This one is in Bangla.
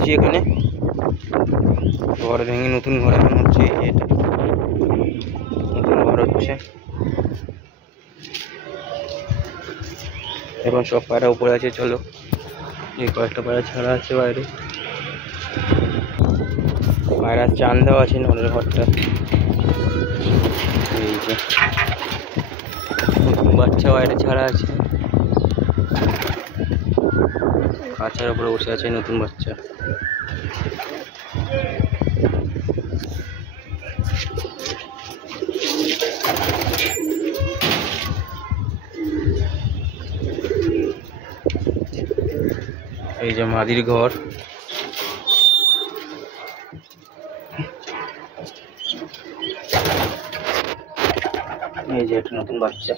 দিয়েছি এখানে, ঘর ভেঙে নতুন ঘর এখন হচ্ছে। এটা নতুন ঘর হচ্ছে, এখন সব পায়রা উপরে আছে। চলো, এই কয়েকটা পায়রা ছাড়া আছে বাইরে, পায়রার চান দেওয়া আছে নলের ঘরটা। এই যে নতুন বাচ্চা বাইরে ছাড়া আছে, কাঁচার উপরে বসে আছে নতুন বাচ্চা। এই যে মাদির ঘর, এই যে একটা নতুন বাচ্চা।